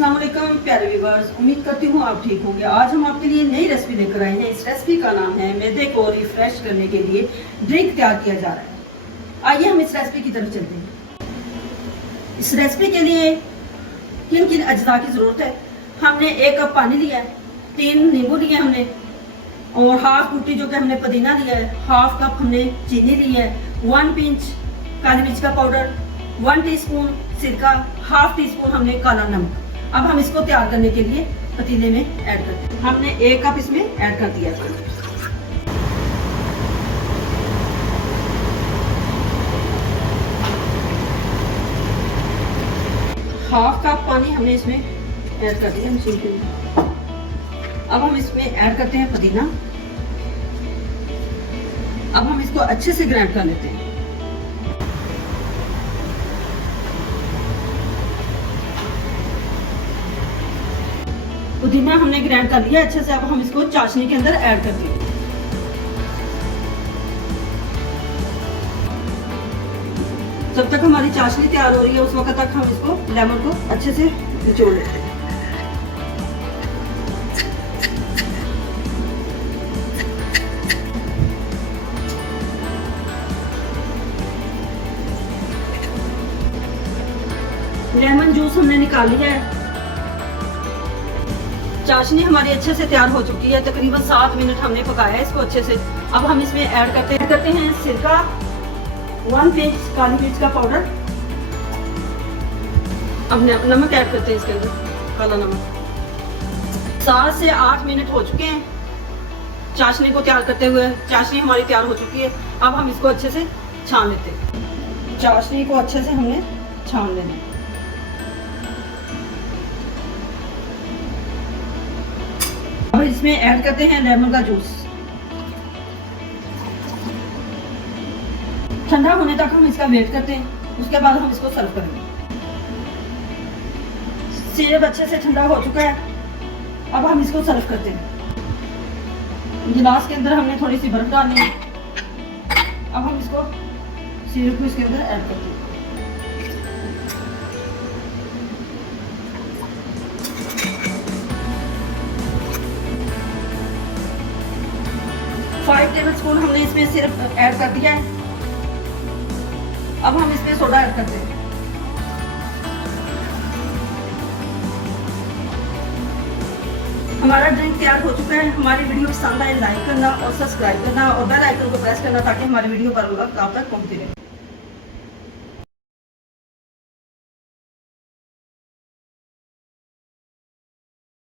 अस्सलाम वालेकुम प्यारे व्यूअर्स, उम्मीद करती हूँ आप ठीक होंगे। आज हम आपके लिए नई रेसिपी लेकर आए हैं। इस रेसिपी का नाम है मैदे को रिफ्रेश करने के लिए ड्रिंक तैयार किया जा रहा है। आइए हम इस रेसिपी की तरफ चलते हैं। इस रेसिपी के लिए किन किन अज्जा की ज़रूरत है। हमने 1 कप पानी लिया है, 3 नींबू लिए हमने, और हाफ कुटी जो कि हमने पुदीना लिया है, हाफ कप हमने चीनी ली है, 1 पिंच काली मिर्च का पाउडर, 1 टीस्पून सिरका, हाफ टी स्पून हमने काला नमक। अब हम इसको तैयार करने के लिए पतीले में ऐड करते हैं। हमने 1 कप इसमें ऐड कर दिया था। हाफ कप पानी हमने इसमें ऐड कर दिया मशीन के लिए। अब हम इसमें ऐड करते हैं पुदीना। अब हम इसको अच्छे से ग्राइंड कर लेते हैं। पुदीना हमने ग्राइंड कर लिया अच्छे से। अब हम इसको चाशनी के अंदर ऐड कर देंगे। जब तक हमारी चाशनी तैयार हो रही है उस वक्त तक हम इसको लेमन को अच्छे से निचोड़ लेते हैं। लेमन जूस हमने निकाल लिया है। चाशनी हमारी अच्छे से तैयार हो चुकी है। तकरीबन 7 मिनट हमने पकाया है इसको अच्छे से। अब हम इसमें ऐड करते हैं सिरका, 1 पिंच काली मिर्च का पाउडर। अब नमक ऐड करते हैं इसके अंदर, काला नमक। 7 से 8 मिनट हो चुके हैं चाशनी को तैयार करते हुए। चाशनी हमारी तैयार हो चुकी है। अब हम इसको अच्छे से छान लेते हैं। चाशनी को अच्छे से हमने छान लेना है। अब इसमें ऐड करते हैं लेमन का जूस। ठंडा होने तक हम इसका वेट करते हैं, उसके बाद हम इसको सर्व करेंगे। सिरप अच्छे से ठंडा हो चुका है। अब हम इसको सर्व करते हैं। गिलास के अंदर हमने थोड़ी सी बर्फ डाली है। अब हम इसको सिरप को इसके अंदर ऐड करते हैं। 5 टेबलस्पून हमने इसमें सिर्फ ऐड कर दिया है। अब हम इसमें सोडा ऐड करते हैं। हमारा ड्रिंक तैयार हो चुका है। हमारी वीडियो पसंद आए लाइक करना और सब्सक्राइब करना और बेल आइकन को प्रेस करना ताकि हमारी वीडियो पर आप तक पहुंचती रहे।